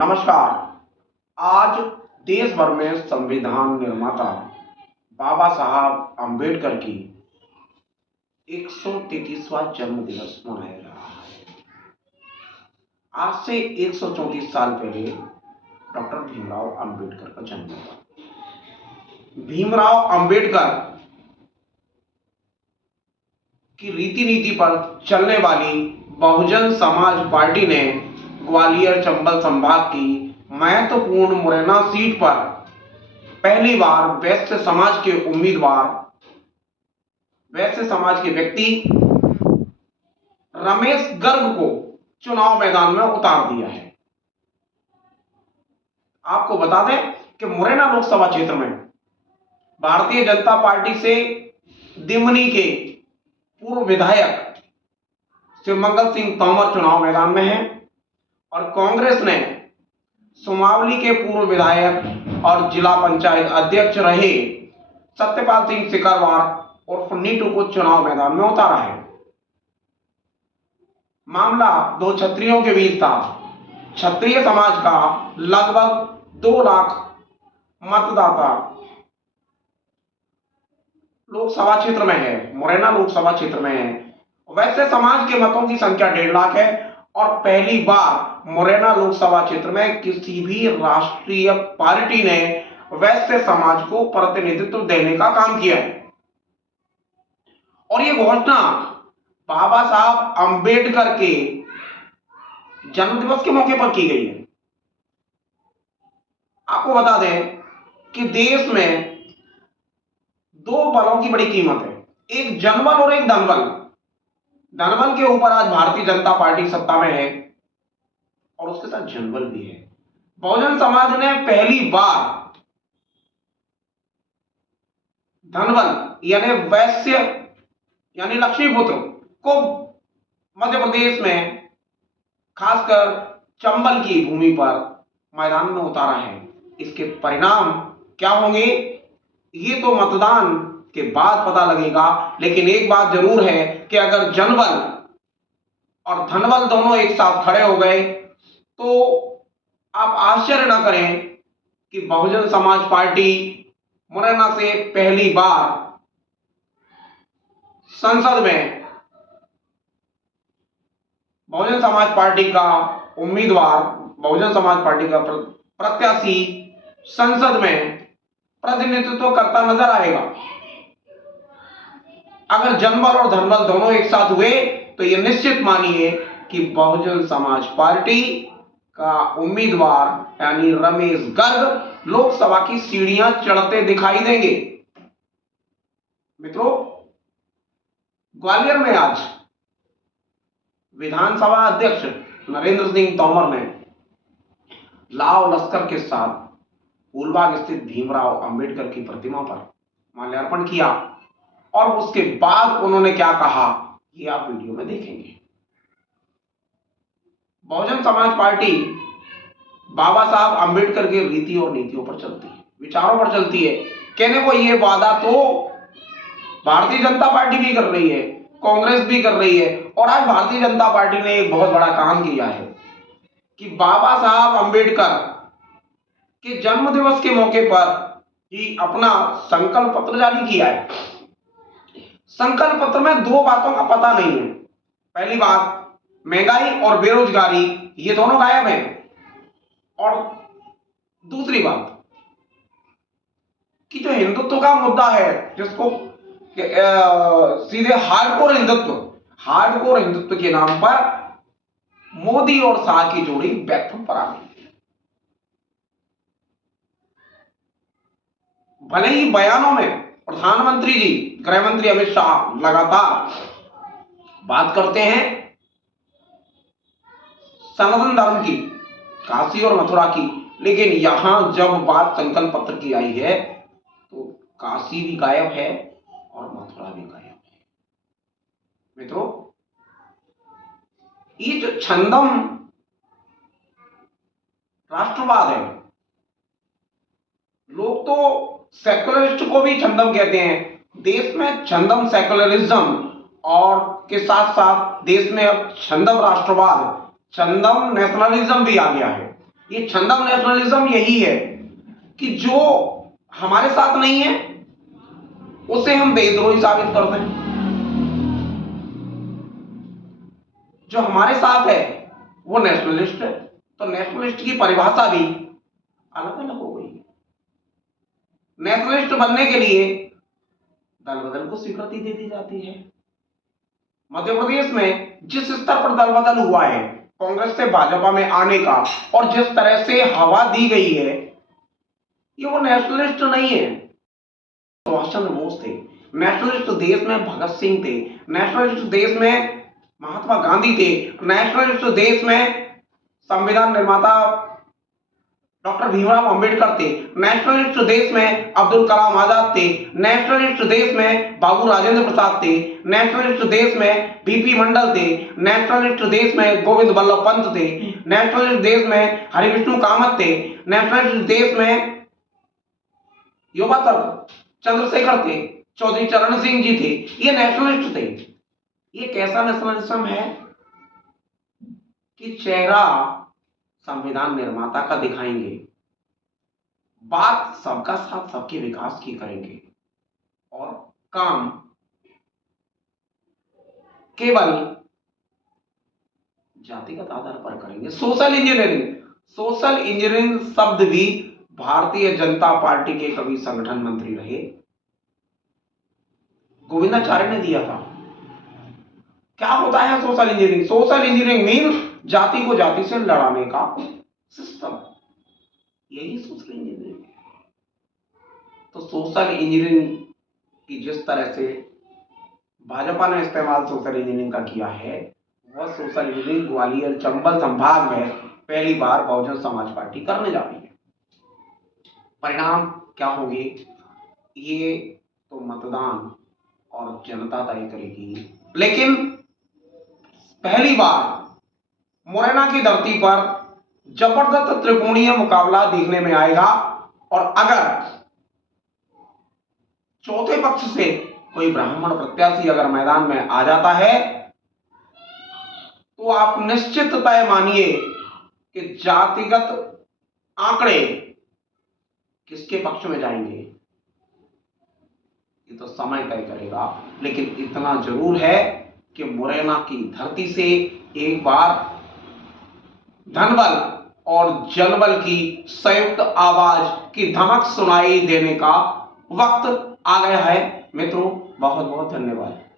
नमस्कार। आज देश भर में संविधान निर्माता बाबा साहब अंबेडकर की 133वां जन्म दिवस मनाया जा रहा है। आज से 134 साल पहले डॉक्टर भीमराव अंबेडकर का जन्म हुआ। भीमराव अंबेडकर की रीति नीति पर चलने वाली बहुजन समाज पार्टी ने ग्वालियर चंबल संभाग की महत्वपूर्ण मुरैना सीट पर पहली बार वैश्य समाज के उम्मीदवार, वैश्य समाज के व्यक्ति रमेश गर्ग को चुनाव मैदान में उतार दिया है। आपको बता दें कि मुरैना लोकसभा क्षेत्र में भारतीय जनता पार्टी से दिमनी के पूर्व विधायक शिवमंगल सिंह तोमर चुनाव मैदान में हैं और कांग्रेस ने सुमावली के पूर्व विधायक और जिला पंचायत अध्यक्ष रहे सत्यपाल सिंह सिकरवार उर्फ नीटू को चुनाव मैदान में उतारा है। मामला दो क्षत्रियों के बीच था। क्षत्रिय समाज का लगभग 2 लाख मतदाता लोकसभा क्षेत्र में है, मुरैना लोकसभा क्षेत्र में है। वैसे समाज के मतों की संख्या 1.5 लाख है और पहली बार मुरैना लोकसभा क्षेत्र में किसी भी राष्ट्रीय पार्टी ने वैश्य समाज को प्रतिनिधित्व देने का काम किया है। और यह घोषणा बाबा साहब अंबेडकर के जन्मदिवस के मौके पर की गई है। आपको बता दें कि देश में 2 बलों की बड़ी कीमत है, एक जनबल और एक धनबल। धनबल के ऊपर आज भारतीय जनता पार्टी सत्ता में है और उसके साथ जनबल भी है। बहुजन समाज ने पहली बार धनबल यानी वैश्य यानी लक्ष्मीपुत्र को मध्य प्रदेश में खासकर चंबल की भूमि पर मैदान में उतारा है। इसके परिणाम क्या होंगे ये तो मतदान के बाद पता लगेगा, लेकिन एक बात जरूर है कि अगर जनबल और धनबल दोनों एक साथ खड़े हो गए तो आप आश्चर्य न करें कि बहुजन समाज पार्टी मुरैना से पहली बार संसद में बहुजन समाज पार्टी का उम्मीदवार, बहुजन समाज पार्टी का प्रत्याशी संसद में प्रतिनिधित्व करता नजर आएगा। अगर जनबल और धनबल दोनों एक साथ हुए तो यह निश्चित मानिए कि बहुजन समाज पार्टी का उम्मीदवार यानी रमेश गर्ग लोकसभा की सीढ़ियां चढ़ते दिखाई देंगे। मित्रों, ग्वालियर में आज विधानसभा अध्यक्ष नरेंद्र सिंह तोमर ने लाव लश्कर के साथ फूलबाग स्थित भीमराव अंबेडकर की प्रतिमा पर माल्यार्पण किया और उसके बाद उन्होंने क्या कहा ये आप वीडियो में देखेंगे। बहुजन समाज पार्टी बाबा साहब अंबेडकर के रीति और नीतियों पर चलती है, विचारों पर चलती है। कहने को ये वादा तो भारतीय जनता पार्टी भी कर रही है, कांग्रेस भी कर रही है और आज भारतीय जनता पार्टी ने एक बहुत बड़ा काम किया है कि बाबा साहब अंबेडकर के जन्म दिवस के मौके पर ही अपना संकल्प पत्र जारी किया है। संकल्प पत्र में 2 बातों का पता नहीं है। पहली बात, महंगाई और बेरोजगारी ये दोनों गायब हैं और दूसरी बात कि जो हिंदुत्व का मुद्दा है जिसको सीधे हार्डकोर हिंदुत्व के नाम पर मोदी और शाह की जोड़ी बैकफुट पर आ गई। भले ही बयानों में प्रधानमंत्री जी, गृह मंत्री अमित शाह लगातार बात करते हैं सनातन धर्म की, काशी और मथुरा की, लेकिन यहां जब बात संकल्प पत्र की आई है तो काशी भी गायब है और मथुरा भी गायब है। मित्रों, ये जो छंदम राष्ट्रवाद है, लोग तो सेकुलरिस्ट को भी छंदम कहते हैं। देश में छंदम सेकुलरिज्म और के साथ साथ देश में अब छंदम राष्ट्रवाद, छंदम नेशनलिज्म भी आ गया है। ये छंदम नेशनलिज्म यही है कि जो हमारे साथ नहीं है उसे हम देशद्रोही साबित कर दें, जो हमारे साथ है वो नेशनलिस्ट है। तो नेशनलिस्ट की परिभाषा भी अलग अलग हो गई। नेशनलिस्ट बनने के लिए दल बदल को स्वीकृति दे दी जाती है। मध्य प्रदेश में जिस स्तर पर दल बदल हुआ है कांग्रेस से भाजपा में आने का, और जिस तरह से हवा दी गई है, ये वो नेशनलिस्ट नहीं है। सुभाष चंद्र बोस थे नेशनलिस्ट, देश में भगत सिंह थे नेशनलिस्ट, देश में महात्मा गांधी थे नेशनलिस्ट, देश में संविधान निर्माता डॉक्टर भीमराव अंबेडकर थे नेशनलिस्ट, देश में अब्दुल कलाम आजाद थे नेशनलिस्ट, देश में बाबू राजेंद्र प्रसाद थे नेशनलिस्ट, देश में बीपी मंडल थे नेशनलिस्ट, देश में गोविंद बल्लभ पंत थे नेशनलिस्ट, देश में हरिविष्णु कामत थे नेशनलिस्ट, देश में युवा चंद्रशेखर थे, चौधरी चरण सिंह जी थे। ये नेशनलिस्ट थे। ये कैसा नेशनलिज्म है कि चेहरा संविधान निर्माता का दिखाएंगे, बात सबका साथ सबके विकास की करेंगे, और काम केवल जातिगत आधार पर करेंगे। सोशल इंजीनियरिंग शब्द भी भारतीय जनता पार्टी के कभी संगठन मंत्री रहे गोविंदाचार्य ने दिया था। क्या होता है social engineering? Social engineering mean जाति को जाति से लड़ाने का सिस्टम, यही सोशल इंजीनियरिंग है। तो सोशल इंजीनियरिंग की जिस तरह से भाजपा ने इस्तेमाल सोशल इंजीनियरिंग का किया है, वह सोशल इंजीनियरिंग ग्वालियर चंबल संभाग में पहली बार बहुजन समाज पार्टी करने जा रही है। परिणाम क्या होंगे ये तो मतदान और जनता तय करेगी, लेकिन पहली बार मुरैना की धरती पर जबरदस्त त्रिकोणीय मुकाबला देखने में आएगा। और अगर चौथे पक्ष से कोई ब्राह्मण प्रत्याशी अगर मैदान में आ जाता है तो आप निश्चित तय मानिए कि जातिगत आंकड़े किसके पक्ष में जाएंगे ये तो समय तय करेगा। लेकिन इतना जरूर है कि मुरैना की धरती से एक बार धनबल और जनबल की संयुक्त आवाज की धमक सुनाई देने का वक्त आ गया है। मित्रों, बहुत बहुत धन्यवाद।